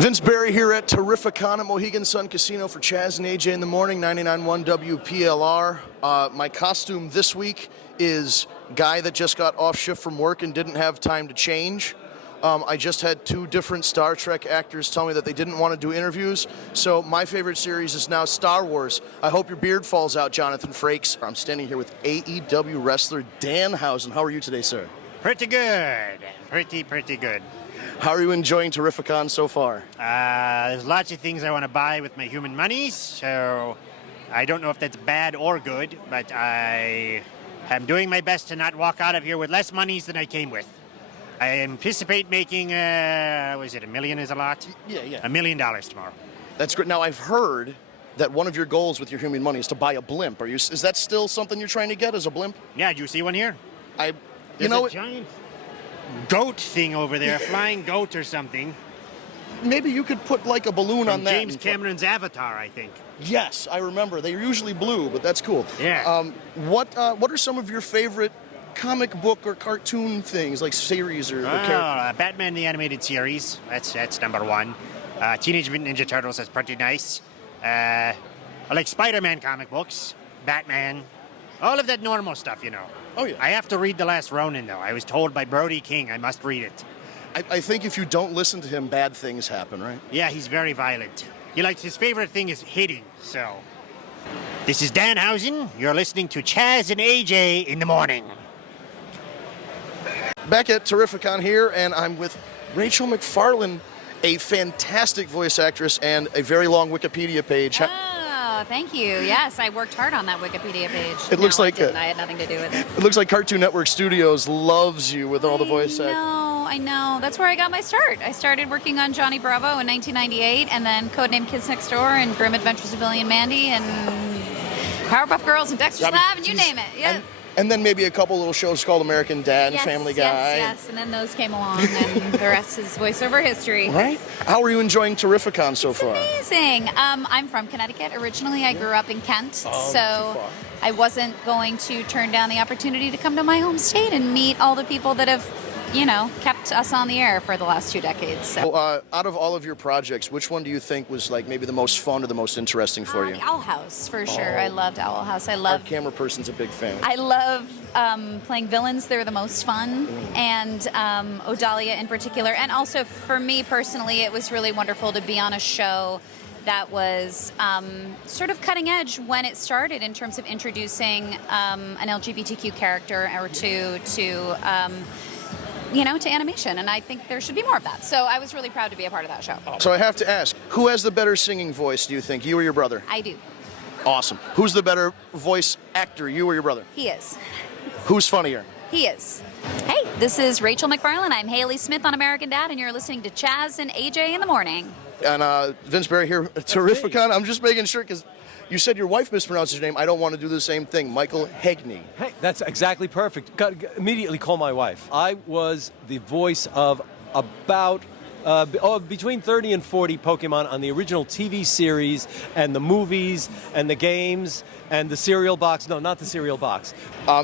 Vince Barry here at Terrificon at Mohegan Sun Casino for Chaz and AJ in the morning, 99.1 WPLR. My costume this week is guy that just got off shift from work and didn't have time to change. I just had two different Star Trek actors tell me that they didn't want to do interviews, so my favorite series is now Star Wars. I hope your beard falls out, Jonathan Frakes. I'm standing here with AEW wrestler Danhausen. How are you today, sir? Pretty good. Pretty good. How are you enjoying Terrificon so far? There's lots of things I want to buy with my human monies, so I don't know if that's bad or good, but I am doing my best to not walk out of here with less monies than I came with. I anticipate making, was it $1 million is a lot? Yeah. $1 million tomorrow. That's great. Now, I've heard that one of your goals with your human money is to buy a blimp. Is that still something you're trying to get, as a blimp? Yeah, do you see one here? There's a giant goat thing over there, a flying goat or something. Maybe you could put like a balloon on that. James Cameron's Avatar, I think. Yes, I remember. They're usually blue, but that's cool. Yeah. What are some of your favorite comic book or cartoon things, like series or characters? Batman the Animated Series, that's number one. Teenage Mutant Ninja Turtles, that's pretty nice. I like Spider-Man comic books, Batman, all of that normal stuff, you know. Oh, yeah. I have to read The Last Ronin, though. I was told by Brody King I must read it. I think if you don't listen to him, bad things happen, right? Yeah, he's very violent. His favorite thing is hitting, so. This is Danhausen. You're listening to Chaz and AJ in the morning. Back at Terrificon here, and I'm with Rachel McFarlane, a fantastic voice actress and a very long Wikipedia page. Oh, thank you. Yes, I worked hard on that Wikipedia page. It looks like I had nothing to do with it. It looks like Cartoon Network Studios loves you with all the voice acting. I know. That's where I got my start. I started working on Johnny Bravo in 1998, and then Codename Kids Next Door, and Grim Adventures of Billy and Mandy, and Powerpuff Girls, and Dexter's Lab, and you name it. Yeah. And then maybe a couple little shows called American Dad and Family Guy. Yes, and then those came along, and the rest is voiceover history. Right? How are you enjoying Terrificon so far? Amazing. I'm from Connecticut originally. I grew up in Kent, so I wasn't going to turn down the opportunity to come to my home state and meet all the people that have, kept us on the air for the last 2 decades. So. Well, out of all of your projects, which one do you think was like maybe the most fun or the most interesting for you? Owl House, for sure. I loved Owl House. Our camera person's a big fan. I love playing villains. They're the most fun. And Odalia in particular. And also for me personally, it was really wonderful to be on a show that was sort of cutting edge when it started in terms of introducing an LGBTQ character or to animation, and I think there should be more of that. So I was really proud to be a part of that show. So I have to ask, who has the better singing voice, do you think, you or your brother? I do. Awesome. Who's the better voice actor, you or your brother? He is. Who's funnier? He is. Hey, this is Rachel McFarlane. I'm Haley Smith on American Dad, and you're listening to Chaz and AJ in the morning. And Vince Barry here at Terrificon. I'm just making sure, because you said your wife mispronounced your name. I don't want to do the same thing. Michael Hegney. Hey, that's exactly perfect. Immediately call my wife. I was the voice of about between 30 and 40 Pokemon on the original TV series and the movies and the games and the cereal box. No, not the cereal box.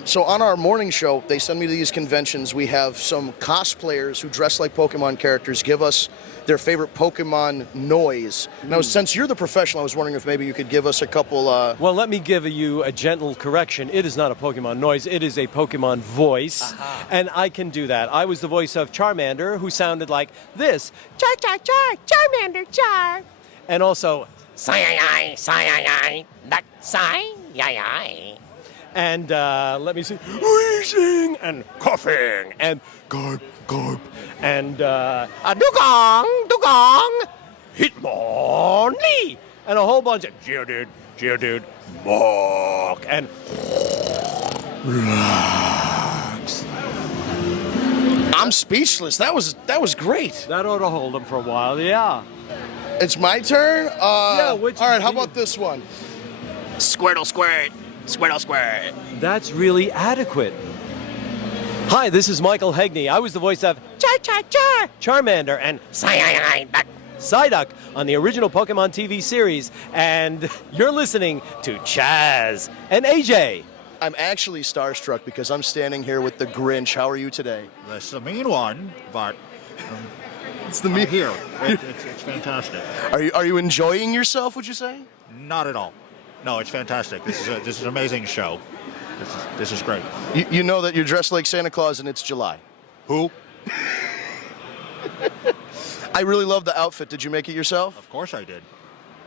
So on our morning show, they send me to these conventions. We have some cosplayers who dress like Pokemon characters give us their favorite Pokemon noise. Now, since you're the professional, I was wondering if maybe you could give us a couple... Well, let me give you a gentle correction. It is not a Pokemon noise. It is a Pokemon voice. And I can do that. I was the voice of Charmander, who sounded like this. Char, char, char, Charmander, char. And also, Sai-ai-ai, Sai-ai-ai, that Sai-ai-ai. And let me see, wheezing and coughing and garp, garp. And dugong, dugong, Hitmonlee, and a whole bunch of Geodude, Mawk, and relax. I'm speechless. That was great. That ought to hold them for a while, yeah. It's my turn? Yeah, all right, how about this one? Squirtle, squirt. Squirtle, squirt. That's really adequate. Hi, this is Michael Hegney. I was the voice of Charmander and Psyduck on the original Pokemon TV series, and you're listening to Chaz and AJ. I'm actually starstruck because I'm standing here with the Grinch. How are you today? That's the mean one, but It's the meat. Here. It's fantastic. Are you enjoying yourself, would you say? Not at all. No, it's fantastic. This is an amazing show. This is great. You know that you're dressed like Santa Claus and it's July. Who? I really love the outfit. Did you make it yourself? Of course I did.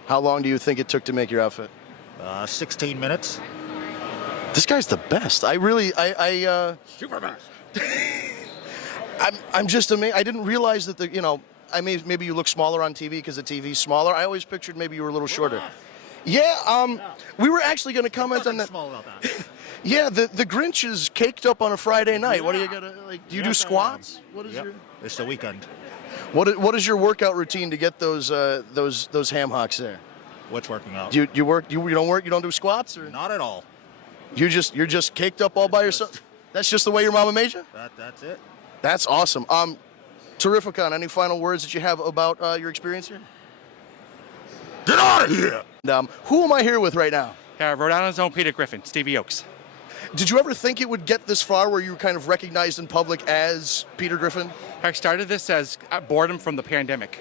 How long do you think it took to make your outfit? 16 minutes. This guy's the best. Super fast. I'm just amazed. I didn't realize that maybe you look smaller on TV because the TV's smaller. I always pictured maybe you were a little shorter. Yeah, we were actually going to comment on that. Small about that. Yeah, the Grinch is caked up on a Friday night. What do you gotta like? Do you do Yes, I squats? What is Yep. your It's the weekend. what is your workout routine to get those ham hocks there? What's working out? Do you work? You don't work? You don't do squats, or Not at all. you're just caked up all by yourself? That's just the way your mama made you? That's it. That's awesome. Terrificon, any final words that you have about your experience here? Get out of here! And, who am I here with right now? Rhode Island's own Peter Griffin, Stevie Oaks. Did you ever think it would get this far where you were kind of recognized in public as Peter Griffin? I started this as boredom from the pandemic.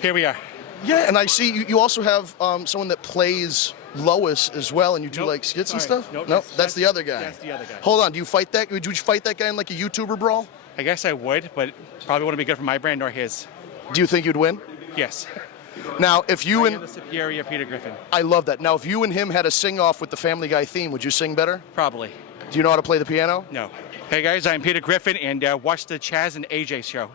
Here we are. Yeah, and I see you also have someone that plays Lois as well, and you do Nope. like skits and Sorry. stuff? Nope, No, that's the other guy. That's the other guy. Hold on, do you fight that? Would you fight that guy in like a YouTuber brawl? I guess I would, but probably wouldn't be good for my brand or his. Do you think you'd win? Yes. Now, if you I am and the superior Peter Griffin. I love that. Now, if you and him had a sing-off with the Family Guy theme, would you sing better? Probably. Do you know how to play the piano? No. Hey guys, I'm Peter Griffin, and watch the Chaz and AJ show.